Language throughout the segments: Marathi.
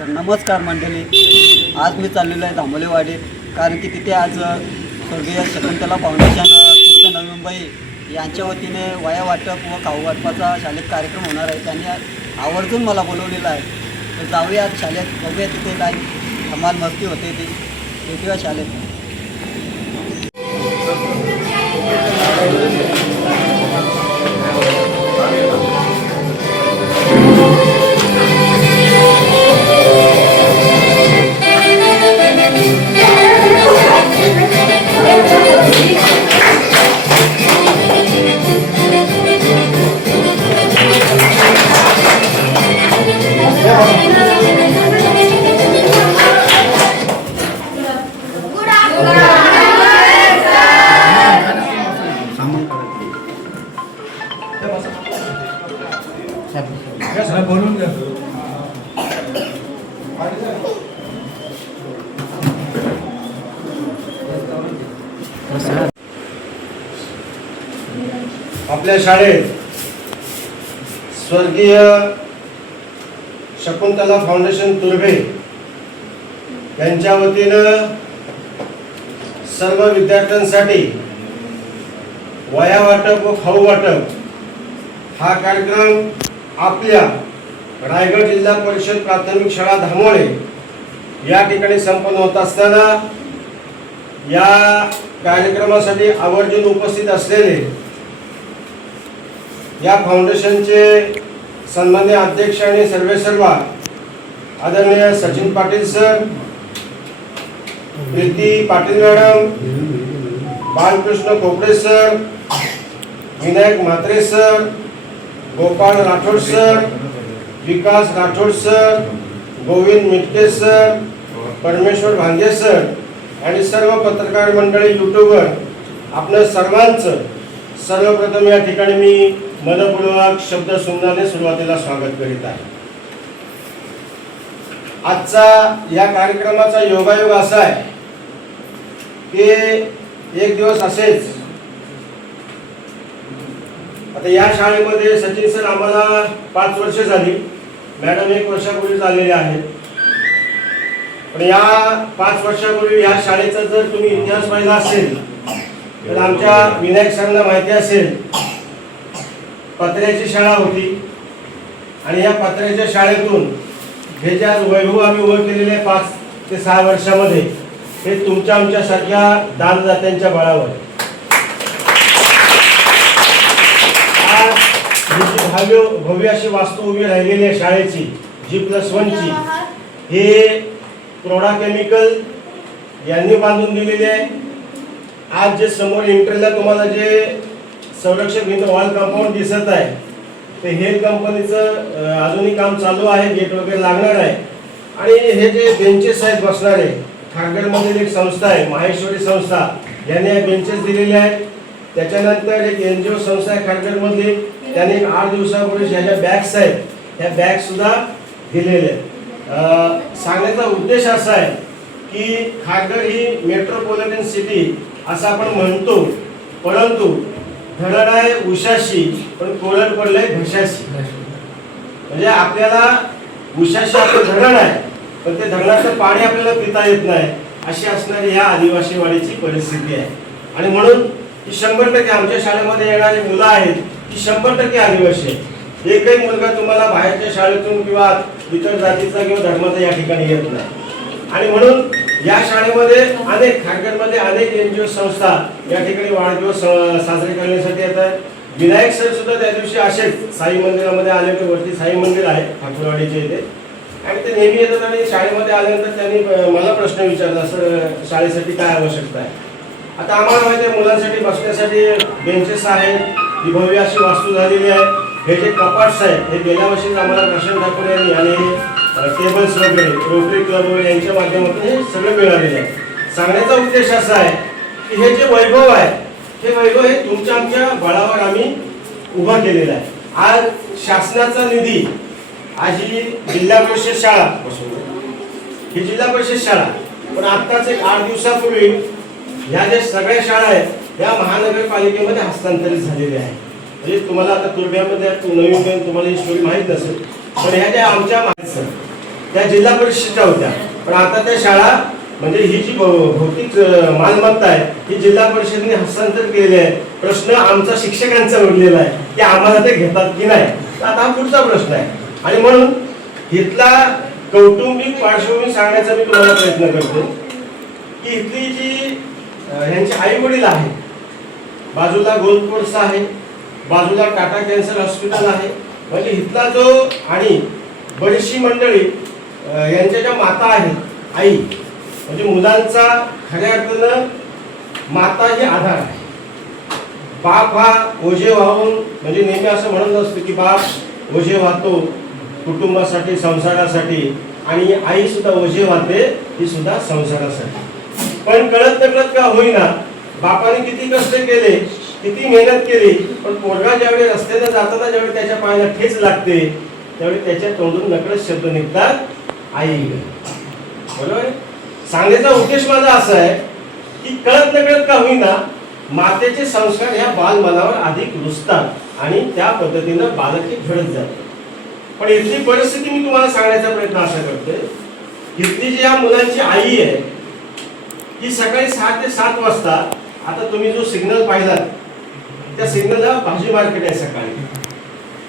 तर नमस्कार मंडळी, आज मी चाललेलो आहे दामोलेवाडीत, कारण की तिथे आज स्वर्गीय शकुंतला फाउंडेशन पूर्व नवी मुंबई यांच्या वतीने वया वाटप व खाऊ वाटपाचा शाळेत कार्यक्रम होणार आहे. त्यांनी आवर्जून मला बोलवलेलं आहे. तर जाऊया शाळेत, बघूया तिथे काय धमाल मस्ती होते ती. भेटूया शाळेत. बोलून द्या. आपल्या शाळेत स्वर्गीय शकुंतला फाउंडेशन तुर्भे यांच्या वतीनं सर्व विद्यार्थ्यांसाठी वया वाटप व खाऊ वाटप हा कार्यक्रम आपल्या रायगड जिल्हा परिषद प्राथमिक शाळा धामोळे या ठिकाणी संपन्न होत असताना या कार्यक्रमासाठी आवर्जून उपस्थित असलेले या फाउंडेशनचे सन्माननीय अध्यक्ष आणि सर्वेसर्वा आदरणीय Sachin Patil sir, Preeti Patil madam, Balkrishna Khopde sir, Vinayak Mhatre sir, Gopal Rathod sir, Vikas Rathod sir, Govind Mitke sir, Parmeshwar Bhange sir आणि सर्व पत्रकार मंडळी, यूट्यूबर, आपल्या सर्वांचं सर्वप्रथम या ठिकाणी मी मनपूर्वक शब्द सुमनाने सुरुवातीला स्वागत करीत आहे. आजचा या कार्यक्रमाचा योगायोग असा आहे की एक दिवस असेच आता या शाळेमध्ये सचिन सर आम्हाला 5 वर्ष झाली, मॅडम 1 वर्षापूर्वी आलेले आहेत. पण या 5 वर्षापूर्वी या शाळेचा जर तुम्ही इतिहास पाहिला असेल तर आमच्या विनायक सरांना माहिती असेल, पत्र्याची शाळा होती आणि या पत्र्याच्या शाळेतून हे जे आज वैभव आम्ही उभं केलेले 5 ते 6 वर्षामध्ये हे तुमच्या आमच्यासारख्या दानदात्यांच्या बळावर आज भव्य अशी वास्तू उभी राहिलेली आहे शाळेची G+1 ची. हे प्रोडा केमिकल यांनी बांधून दिलेले आहे. आज जे समोर एंट्रीला तुम्हाला जे संरक्षक भिंत वॉल कंपाऊंड दिसत आहे ते हेल कंपनीचं अजूनही काम चालू आहे, गेट वगैरे लागणार आहे. आणि हे जे बेंचेस आहेत बसणारे, खारघरमधील एक संस्था आहे माहेश्वरी संस्था, यांनी हे बेंचेस दिलेले आहेत. त्याच्यानंतर एक NGO संस्था आहे खारघरमधली, त्यांनी 8 दिवसापूर्वी ह्या ज्या बॅग्स आहेत ह्या बॅग सुद्धा दिलेल्या आहेत. सांगण्याचा उद्देश असा आहे की खारघर ही मेट्रोपॉलिटन सिटी असं आपण म्हणतो, परंतु धरण आहे उशाशी पण कोरड पडलंय घशाशी. म्हणजे आपल्याला उशाशी आपलं धरण आहे पण ते धरणाचं पाणी आपल्याला पिता येत नाही, अशी असणारी ह्या आदिवासी वाडीची परिस्थिती आहे. आणि म्हणून 100% आमच्या शाळेमध्ये येणारी मुलं आहेत की 100% आदिवासी आहेत. एकही मुलगा तुम्हाला बाहेरच्या शाळेतून किंवा इतर जातीचा किंवा धर्माचा या ठिकाणी येत नाही. आणि म्हणून या शाळेमध्ये अनेक खारघरमध्ये अनेक NGO संस्था या ठिकाणी वाढदिवस साजरे करण्यासाठी येतात. विनायक सर सुद्धा त्या दिवशी असेच साई मंदिरामध्ये आले होते. वरती साई मंदिर आहे ठाकूरवाडीच्या इथे, आणि ते नेहमी येतात. आणि शाळेमध्ये आल्यानंतर त्यांनी मला प्रश्न विचारला, सर शाळेसाठी काय आवश्यकता आहे. आता आम्हाला माहिती आहे मुलांसाठी बसण्यासाठी बेंचेस आहेत, ही भव्य अशी वास्तू झालेली आहे. हे जे कपाट्स आहेत हे गेल्या वर्षीच आम्हाला प्रशांत ठाकूर यांनी आणि टेबल्स वगैरे रोटरी क्लब वगैरे यांच्या माध्यमातून हे सगळं मिळालेलं आहे. सांगण्याचा उद्देश असा आहे की हे जे वैभव आहे हे वैभव हे तुमच्या आमच्या बळावर आम्ही उभा केलेला आहे. आज शासनाचा निधी, आज ही जिल्हा परिषद शाळा, ही जिल्हा परिषद शाळा, पण आत्ताच एक 8 दिवसापूर्वी ह्या ज्या सगळ्या शाळा आहेत या महानगरपालिकेमध्ये हस्तांतरित झालेल्या आहेत. म्हणजे तुम्हाला आता तुर्भ्यामध्ये नवीन तुम्हाला ही स्टोरी माहीत नसेल, पण ह्या ज्या आमच्या त्या जिल्हा परिषदेच्या होत्या, पण आता त्या शाळा म्हणजे ही जी भौतिक मालमत्ता आहे ही जिल्हा परिषदेने हस्तांतरित केलेली आहे. प्रश्न आमचा शिक्षकांचा उरलेला आहे की आम्हाला ते घेतात की नाही. आता हा पुढचा प्रश्न आहे. आणि म्हणून इथला कौटुंबिक पार्श्वभूमी सांगण्याचा मी तुम्हाला प्रयत्न करतो की इथली जी यांचे आई वडील आहेत, बाजूला गोल्ड कोर्स आहे, बाजूला टाटा कॅन्सर हॉस्पिटल आहे, म्हणजे इथला जो आणि बरीचशी मंडळी यांच्या ज्या माता आहेत, आई म्हणजे मुलांचा खऱ्या अर्थानं माता ही आधार आहे. बाप हा ओझे वाहून म्हणजे नेहमी असं म्हणत असतो की बाप ओझे वाहतो कुटुंबासाठी, संसारासाठी, आणि आई सुद्धा ओझे वाहते ही सुद्धा संसारासाठी. पण कळत नकळत का होईना बापाने किती कष्ट केले, किती मेहनत केली, पण पोरगा ज्यावेळी रस्त्याने जाताना ज्यावेळी त्याच्या पायाला ठेच लागते त्यावेळी त्याच्या तोंडून नकळत शब्द निघतात, आई. बरोबर. सांगण्याचा उद्देश माझा असा आहे की कळत नकळत का होईना मातेचे संस्कार ह्या बालमनावर अधिक रुजतात आणि त्या पद्धतीनं बालक हे घडत जाते. पण इथली परिस्थिती मी तुम्हाला सांगण्याचा प्रयत्न असा करतोय, इथली जी या मुलांची आई आहे ही सकाळी 6 ते 7 वाजता, आता तुम्ही जो सिग्नल पाहिलात त्या सिग्नलला भाजी मार्केट आहे सकाळी,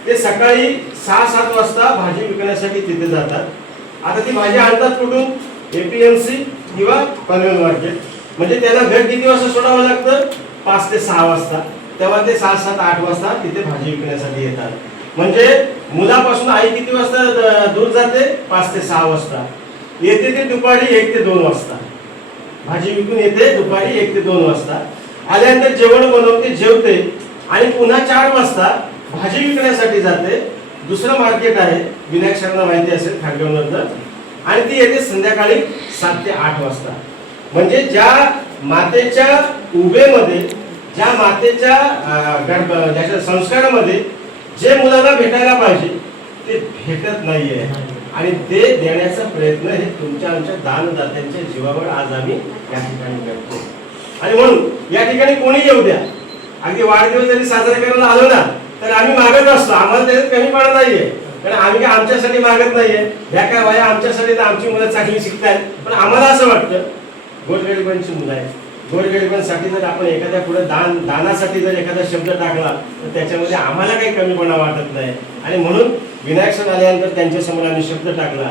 ते सकाळी 6-7 वाजता भाजी विकण्यासाठी तिथे जातात. आता ती भाजी आणतात कुठून? APMC किंवा पनवेल मार्केट. म्हणजे त्याला घर किती वाजता सोडावं लागतं? 5 ते 6 वाजता. तेव्हा ते 7, 7, 8 वाजता तिथे भाजी विकण्यासाठी येतात. म्हणजे मुलापासून आई किती वाजता दूर जाते? 5 ते 6 वाजता. येते ते दुपारी 1 ते 2 वाजता. भाजी विकून येते दुपारी 1 ते 2 वाजता. आल्यानंतर जेवण बनवते, जेवते आणि पुन्हा 4 वाजता भाजी विकण्यासाठी जाते. दुसरं मार्केट आहे, विनायक सरांना माहिती असेल, खारगावनंतर, आणि ती येते संध्याकाळी 7 ते 8 वाजता. म्हणजे ज्या मातेच्या उभेमध्ये, ज्या मातेच्या ज्याच्या संस्कारामध्ये जे मुलांना भेटायला पाहिजे ते भेटत नाहीये, आणि ते देण्याचा प्रयत्न हे तुमच्या आमच्या दानदात्यांच्या जीवावर आज आम्ही या ठिकाणी करतो. आणि म्हणून या ठिकाणी कोणी येऊ द्या, अगदी वाढदिवस जरी साजरा करायला आलो ना तर आम्ही मागत असतो, आम्हाला त्याच्यात कमीपणा नाहीये, कारण आम्ही काय आमच्यासाठी मागत नाहीये. ह्या काय वया आमच्यासाठी तर आमची मुलं चांगली शिकतायत, पण आम्हाला असं वाटतं गोरगरिबांची मुलं आहेत, गोरगरिबांसाठी जर आपण एखाद्या पुढे दानासाठी जर एखादा शब्द टाकला तर त्याच्यामध्ये आम्हाला काही कमीपणा वाटत नाही. आणि म्हणून विनायक सण आल्यानंतर त्यांच्या समोर आम्ही शब्द टाकला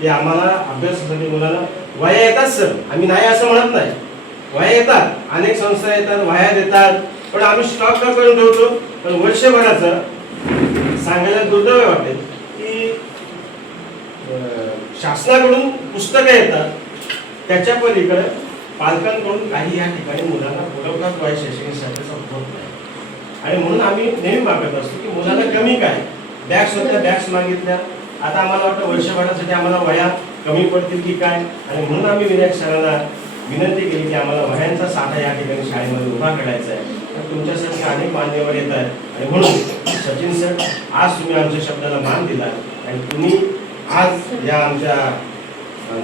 की आम्हाला अभ्यासासाठी मुलांना वया येतात सर, आम्ही नाही असं म्हणत नाही, वया येतात, अनेक संस्था येतात, वया देतात, पण आम्ही स्टॉक का करून ठेवतो. पण वर्षभराचं सांगायला दुर्दैव वाटेल की शासनाकडून पुस्तकं येतात, त्याच्या पलीकडे पालकांकडून काही या ठिकाणी मुलांना पुरवठाच व्हायला शैक्षणिकसाठीचा होत नाही. आणि म्हणून आम्ही नेहमी मागत असतो की मुलांना कमी काय, बॅग्स होत्या, बॅग्स मागितल्या, आता आम्हाला वाटतं वर्षभरासाठी आम्हाला वह्या कमी पडतील की काय. आणि म्हणून आम्ही विनायक सरांना विनंती केली की आम्हाला वह्यांचा साठा या ठिकाणी शाळेमध्ये उभा करायचा आहे. तर तुमच्यासाठी अनेक मान्यवर येत आहेत, आणि म्हणून सचिन सर आज तुम्ही आमच्या शब्दाला मान दिला आणि तुम्ही आज या आमच्या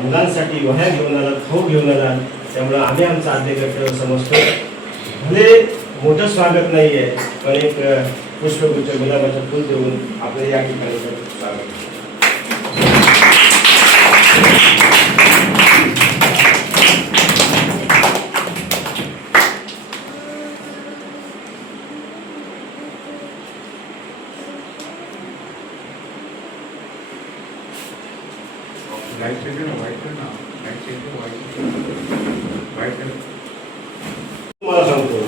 मुलांसाठी वह्या घेऊन आलात, खाऊ घेऊन आलात, त्यामुळे आम्ही आमचा आद्य कर्तव्य समजतो. भले मोठं स्वागत नाही आहे, पण एक पुष्पगुच्छ गुलाबाचं फुल देऊन आपले या ठिकाणी स्वागत. तुम्हाला सांगतो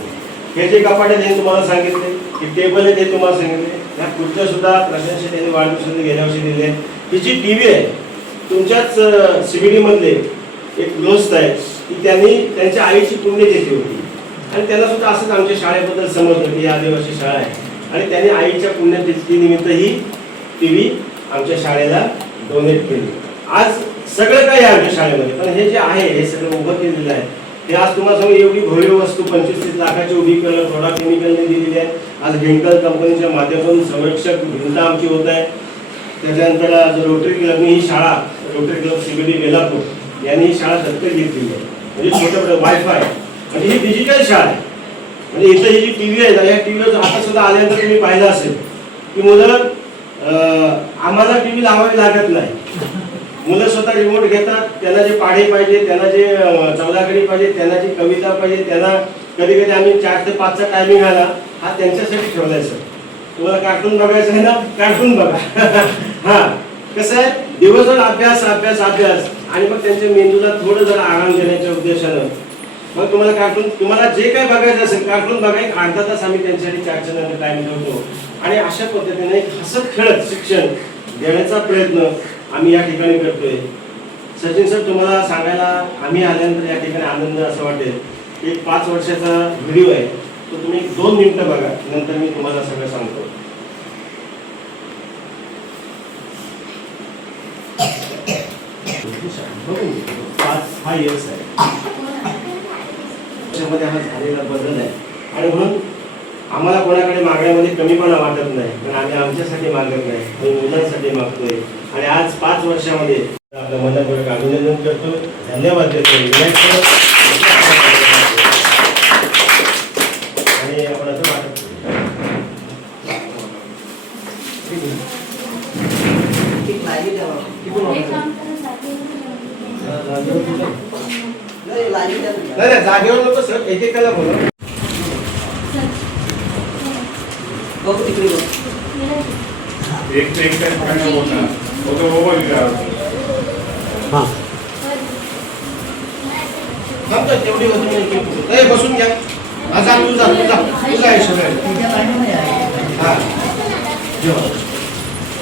हे जे कपाट आहे ते तुम्हाला सांगितले, की टेबल आहे ते तुम्हाला सांगितले, या खुर्च्या सुद्धा प्रशासन त्यांनी वाढदिवसाने गेल्या वर्षी दिले. ही जी टीव्ही आहे तुमच्याच CBD मधले एक गृहस्थ आहे की त्यांनी त्यांच्या आईची पुण्यतिथी होती आणि त्यांना सुद्धा असंच आमच्या शाळेबद्दल समजलं की ही आदिवासी शाळा आहे, आणि त्यांनी आईच्या पुण्यतिथी निमित्त ही टीव्ही आमच्या शाळेला डोनेट केली. आज सगळं काही आहे आमच्या शाळेमध्ये, पण हे जे आहे हे सगळं उभं केलेलं आहे ते आज तुम्हाला सांगू एवढी भव्य वस्तू 25-30 लाखाची उभी केलं, थोडा केमिकलने दिलेली आहे. आज हिंकल कंपनीच्या माध्यमातून संरक्षक भिंत आमची होत आहे. त्याच्यानंतर आज रोटरी क्लबनी ही शाळा, रोटरी क्लब CBD बेलापूर यांनी ही शाळा दत्तक घेतलेली आहे. म्हणजे छोटं वायफाय, म्हणजे ही डिजिटल शाळा आहे. म्हणजे इथं ही जी टीव्ही आहे, या टीव्हीवर आता सुद्धा आल्यानंतर तुम्ही पाहिलं असेल की मुलं आम्हाला टीव्ही लावावी लागत नाही, मुलं स्वतः रिमोट घेतात, त्यांना जे पाढे पाहिजे, त्यांना जे चौदागडी पाहिजे, त्यांना जी कविता पाहिजे, त्यांना कधी कधी आम्ही 4 ते 5चा टायमिंग आला हा त्यांच्यासाठी ठेवलाय सर. तुम्हाला कार्टून बघायचं आहे ना, कार्टून बघा. हा कसं आहे, दिवसभर अभ्यास अभ्यास अभ्यास आणि मग त्यांच्या मेंदूला थोडं जरा आराम देण्याच्या उद्देशानं मग तुम्हाला कार्टून, तुम्हाला जे काय बघायचं असेल कार्टून बघा. एक अर्धा तास आम्ही त्यांच्यासाठी 4च्या नंतर टाइम ठेवतो आणि अशा पद्धतीने एक हसत खेळत शिक्षण देण्याचा प्रयत्न आम्ही या ठिकाणी करतोय. सचिन सर, तुम्हाला सांगायला आम्ही आल्यानंतर या ठिकाणी आनंद असं वाटेल. एक 5 वर्षाचा व्हिडिओ आहे, तो तुम्ही 2 मिनिटं बघा, नंतर मी तुम्हाला सगळं सांगतो. हा years आहे, त्याच्यामध्ये हा झालेला बदल आहे आणि म्हणून आम्हाला कोणाकडे मागण्यामध्ये कमीपणा वाटत नाही, पण आम्ही आमच्यासाठी मागत नाही, आम्ही मुलांसाठी मागतोय. आणि आज 5 वर्षामध्ये आपल्या मनापूर्वक अभिनंदन करतो, धन्यवाद देतो. आणि आपण असं वाटत नाही, जागेवर नको सर, एकेकाला बोला. बघू तिकडे बघ. तेवढी होती, बसून घ्या. आज तुझा तुझा हिशोब आहे.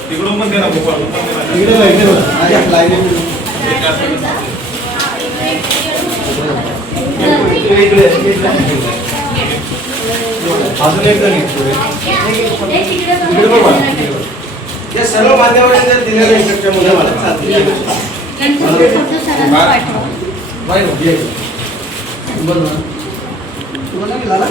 तिकडून पण दे ना गोपाळ, अजून एक जण या सर्व माध्यमांनी जर दिलेलं इन्स्ट्रक्शन मुलं मला चालतील. तुम्हाला मिळाला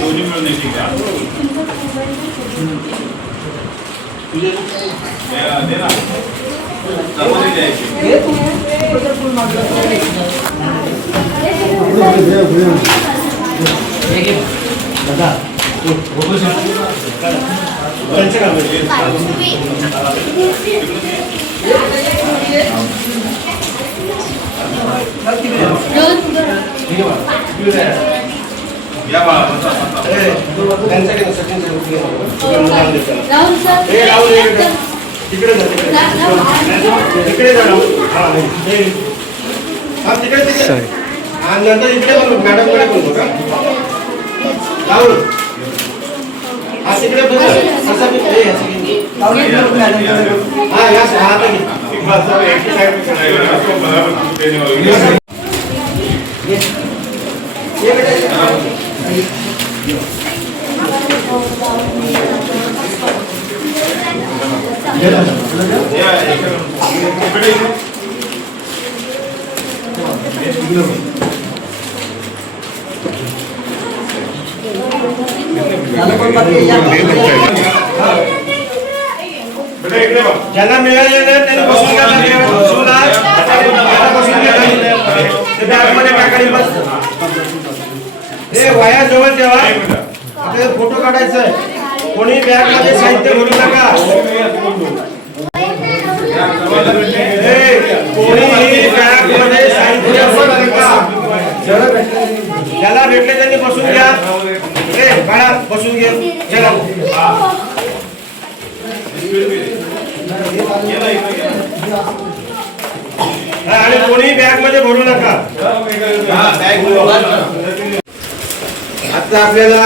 दोन्ही मिळून येते का? दे ना, सर्वांनी द्यायची. त्यांचं काम आहे. या बाळा, त्यांच्याकडे सचिन राहुल तिकडे जा, तिकडे जा राहुल. हा तिकडे तिकडे आणि नंतर इकडे बोलू, मॅडमकडे बोलतो का राहुल? हा तिकडे बोलतो असं मी हा या हा ज्यांना मिळाले ना त्यांनी बसून घ्या. हे वया जवळ ठेवा, आपल्याला फोटो काढायचा आहे. कोणी बॅग मध्ये साहित्य भरू नका. कोणी बॅग मध्ये साहित्य भरू नका. ज्याला भेटले त्यांनी बसून घ्या. बाळा बसून घे. चला आणि कोणी बॅग मध्ये भरू नका. आता आपल्याला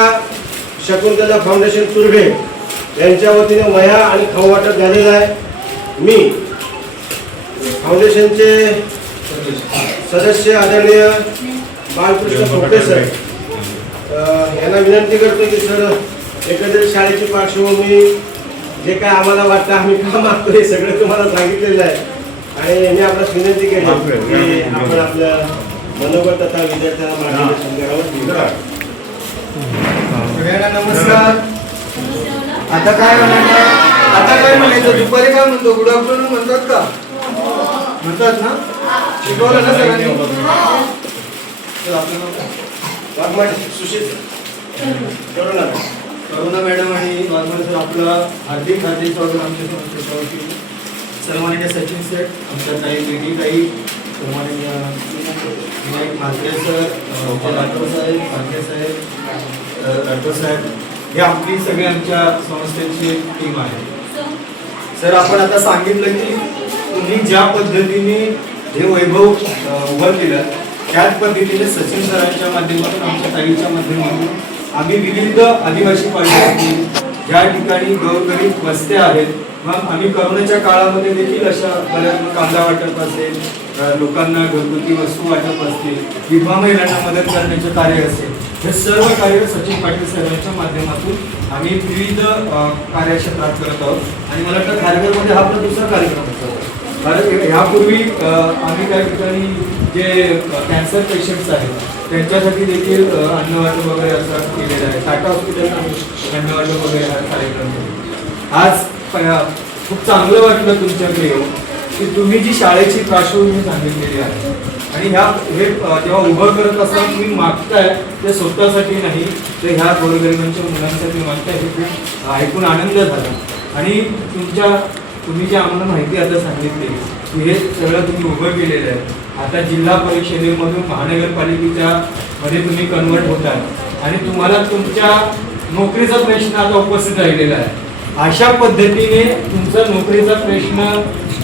शकुंतला फाउंडेशन तुर्भे यांच्या वतीने वह्या आणि खाऊ वाटप झालेला आहे. मी फाउंडेशनचे सदस्य आदरणीय बालकृष्ण खोपटे सर यांना विनंती करतो की सर, एकंदरीत शाळेची पार्श्वभूमी, जे काय आम्हाला वाटतं आम्ही का मागतो हे सगळं तुम्हाला सांगितलेलं आहे. आणि मी आपल्याला विनंती केली की आपण आपलं मनोबल तथा विद्यार्थ्यांना मार्गदर्शन करावं. सगळ्यांना नमस्कार. आता काय म्हणायचं, दुपारी काय म्हणतो, गुड आफ्टरनून म्हणतात का? म्हणतात ना, शिकवलं ना सरांनी. तर आपलं नाव वाघमारे सुशील करुणा करुणा मॅडम आणि वाघमारे सर आपलं हार्दिक हार्दिक स्वागत आमच्या संस्थेच्या सन्माननीय सचिन सेठ, आमच्या काही सन्माननीय विनायक म्हात्रे सर, राठोड साहेब, भांगे साहेब, राठोड साहेब, हे आपली सगळी आमच्या संस्थेची टीम आहे. सर आपण आता सांगितलं की तुम्ही ज्या पद्धतीने हे वैभव उभं केलं त्याच पद्धतीने सचिन सरांच्या माध्यमातून आमच्या ताईच्या माध्यमातून आम्ही विविध आदिवासी पाड्यातील ज्या ठिकाणी गोरगरीब वस्त्या आहेत, मग आम्ही करोनाच्या काळामध्ये देखील अशा बऱ्याच कांदा वाटप असेल, लोकांना घरगुती वस्तू वाटप असतील, विधवा महिलांना मदत करण्याचे कार्य असेल, हे सर्व कार्य सचिन पाटील सरांच्या माध्यमातून आम्ही विविध कार्यक्षेत्रात करत आहोत. आणि मला वाटतं खारघरमध्ये हा आपला दुसरा कार्यक्रम होता. कारण ह्यापूर्वी आम्ही काही ठिकाणी जे कॅन्सर पेशंट्स आहेत त्यांच्यासाठी देखील अन्न वाटप वगैरे असं केलेलं आहे. टाटा हॉस्पिटलला अन्न वाटप वगैरे हा कार्यक्रम केला. आज खूप चांगलं वाटलं तुमच्याकडे येऊन की तुम्ही जी शाळेची पार्श्वभूमी सांगितलेली आहे आणि हे जेव्हा उभं करत असताना तुम्ही मागताय ते स्वतःसाठी नाही, ते ह्या गोरगरिबांच्या मुलांसाठी मागताय, हे खूप ऐकून आनंद झाला. आणि तुम्ही जी आम्हाला माहिती आता सांगितली की हे सगळं तुम्ही उभं केलेलं आहे. आता जिल्हा परिषदेमधून महानगरपालिकेच्या मध्ये तुम्ही कन्वर्ट होतात आणि तुम्हाला तुमच्या नोकरीचा प्रश्न आता उपस्थित राहिलेला आहे. अशा पद्धतीने तुमचा नोकरीचा प्रश्न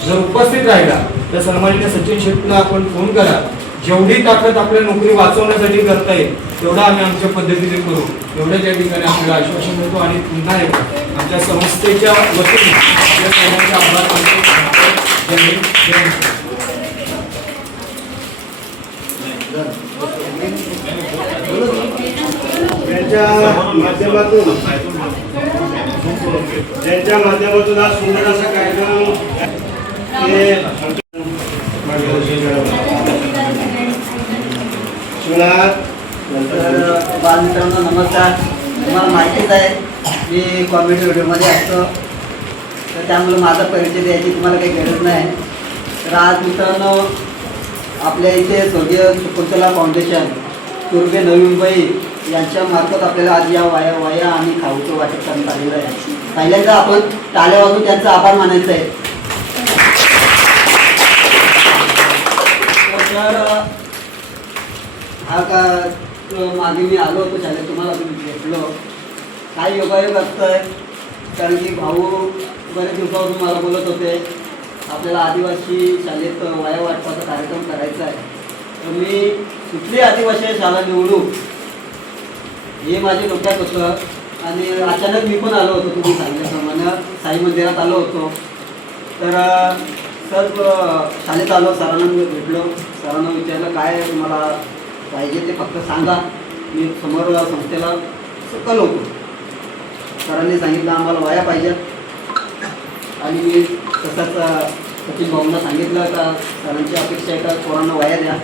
जर उपस्थित राहिला तर सन्माननीय सचिन शेट्टीला आपण फोन करा. जेवढी ताकद आपल्या नोकरी वाचवण्यासाठी करता येईल तेवढा आम्ही आमच्या पद्धतीने करू, एवढ्या त्या ठिकाणी आपल्याला आश्वासन देतो. आणि पुन्हा एकदा आमच्या संस्थेच्या वतीने आपल्या सर्वांचे आभार मानतो. जय हिंद, जय हिंद. त्यांच्या माध्यमातून आज सुंदर असा कार्यक्रम बालमित्रांनो नमस्कार. तुम्हाला माहितीच आहे मी कॉमेडी व्हिडिओमध्ये असतो, तर त्यामुळे माझा परिचय द्यायची तुम्हाला काही गरज नाही. तर आज मित्रांनो आपल्या इथे स्वर्गीय शकुंतला फाउंडेशन तुर्भे नवी मुंबई यांच्या मार्फत आपल्याला आज या वाया आणि खाऊचं वाटप करण्यात आलेलं आहे. पहिल्यांदा आपण टाळ्या वाजवून त्यांचा आभार मानायचा आहे. तर हा का मागे मी आलो होतो शाळेत, तुम्हाला भेटलो. काय योगायोग असतंय, कारण की भाऊ बरेच दिवसापासून मला बोलत होते आपल्याला आदिवासी शाळेत वाया वाटपाचा कार्यक्रम करायचा आहे. तर मी कुठली आदिवासी शाळा निवडू हे माझ्या डोक्यात होतं. आणि अचानक मी पण आलो होतो, तुम्ही सांगितल्याप्रमाणे साई मंदिरात आलो होतो. तर सर शाळेत आलो, सरांना भेटलो. सरांना विचारलं काय तुम्हाला पाहिजे ते फक्त सांगा, मी समोर संस्थेला सकल होतो. सरांनी सांगितलं आम्हाला वाया पाहिजेत आणि मी तसंच सचिन भाऊंना सांगितलं का सरांची अपेक्षा आहे का पोरांना वाया द्या.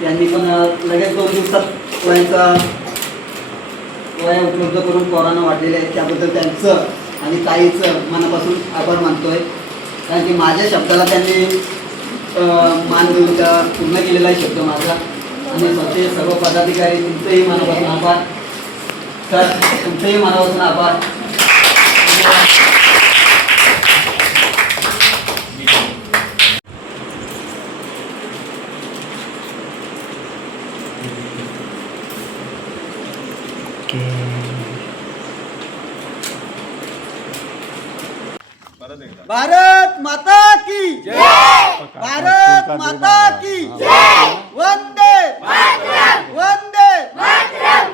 त्यांनी पण लगेच 2 दिवसात वाया उपलब्ध करून पोरांना वाढलेले आहेत. त्याबद्दल त्यांचं आणि ताईचं मनापासून आभार मानतोय. कारण की माझ्या शब्दाला त्यांनी मान देऊन त्या पूर्ण केलेला आहे शब्द माझा. आणि स्वतः सर्व पदाधिकारी तुमचंही मनापासून आभार. तर तुमचंही मनापासून आभार. भारत माता की जय. भारत माता की जय. वंदे मातरम. वंदे मातरम.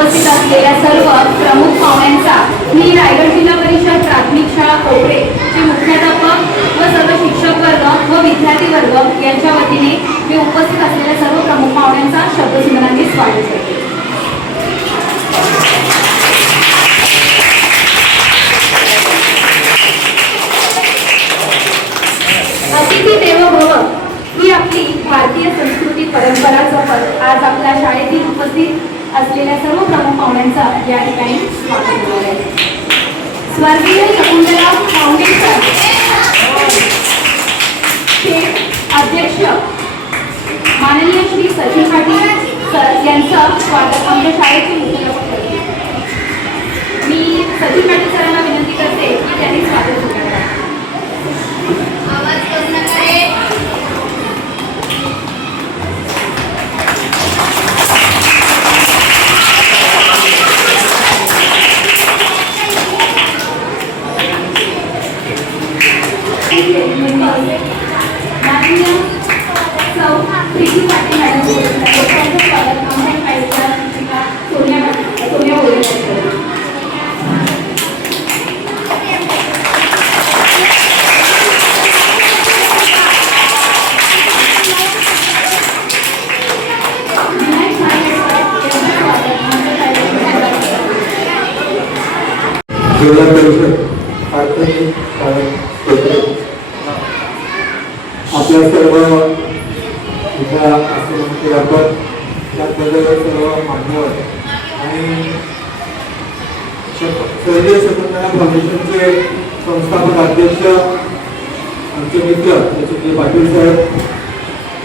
उपस्थित असलेल्या सर्व प्रमुख पाहुण्यांचा मी रायगड जिल्हा परिषद प्राथमिक शाळा कोपरे चे मुख्याध्यापक व सर्व शिक्षक वर्ग व विद्यार्थी वर्ग यांच्या वतीने मी उपस्थित असलेल्या सर्व प्रमुख पाहुण्यांचा शब्दसुमनांनी स्वागत करते. अतिथी देवो भव ही आपली भारतीय संस्कृती परंपरा जपत आज आपल्या शाळेतील उपस्थित असलेल्या सर्व प्रमुख पाहुण्यांचा या ठिकाणी स्वागत होणार आहे. स्वर्गीय शकुंतला फाउंडेशन चे अध्यक्ष माननीय श्री सचिन पाटील सर यांचं स्वागत आमच्या शाळेचे मुख्याध्यापक करते. मी सचिन पाटील सरांना विनंती करते की त्यांनी स्वागत करावे. माननीय सौ प्रीती पाटील मॅडम त्यांचं स्वागत आमच्या शाळेच्या शिक्षिका सोनिया बोलत आहेत. जिल्हा परिषद प्राथमिक शाळा कोपरे आपल्या सर्व विद्यार्थ्यापक त्याबद्दल सर्व मान्यवर आणि स्वर्गीय शकुंतला फाउंडेशनचे संस्थापक अध्यक्ष आमचे मित्र सचिन पाटील साहेब,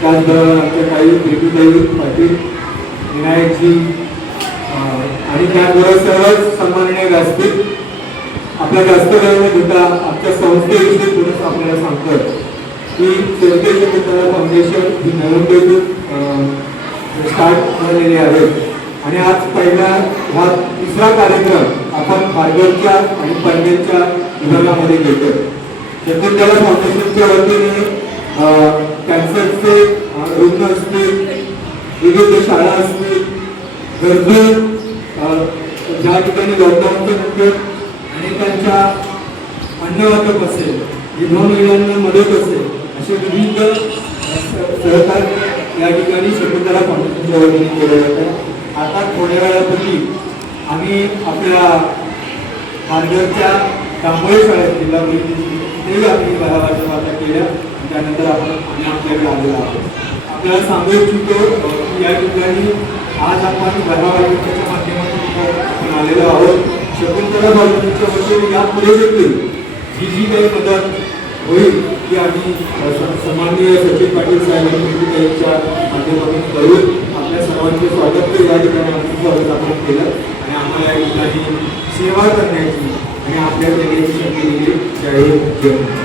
त्याचबरोबर आमचे काही प्रीतीताई पाटील, विनायकजी आणि त्याचबरोबर सर्वच सन्माननीय व्यासपीठ. आपल्या जास्त वेळ न घेता आमच्या संस्थेविषयी थोडंच आपल्याला सांगतोय की स्वर्गीय शकुंतला फाउंडेशन ही नोव्हेंबरतून स्टार्ट झालेली आहे आणि आज पहिला हा तिसरा कार्यक्रम आपण बारगडच्या आणि पनवेलच्या विभागामध्ये घेतोय. शकुंतला फाउंडेशनच्या वतीने कॅन्सरचे रुग्ण असतील, विविध शाळा असतील, गरजू ज्या ठिकाणी लॉकडाऊनचे नंतर आणि त्यांच्या अन्नवाटप असेल, विधवा महिलांना मदत असेल, असे विविध सहकार्य या ठिकाणी शकुंतला फाउंडेशनच्या वतीने केले जाते. आता थोड्या वेळापूर्वी आम्ही आपल्या बारगडच्या दांबोळे शाळेत जिल्हा परिषदेची आम्ही वाटा केल्या. त्यानंतर आम्ही आपल्याकडे आलेलो आहोत. आपल्याला सांगू इच्छितो की या ठिकाणी आज आपण वाटाच्या माध्यमातून आपण आलेलो आहोत. शकुंतला फाउंडेशनच्या वतीने यापुढे देखील जी जी काही मदत होईल ती आम्ही सन्माननीय सचिन पाटील साहेबांच्या माध्यमातून करू. आपल्या सर्वांचे स्वागत या ठिकाणी आमचं स्वागत आपण केलं आणि आम्हाला या ठिकाणी सेवा करण्याची आणि आपल्या देण्याची संधी दिली. जय हिंद, जय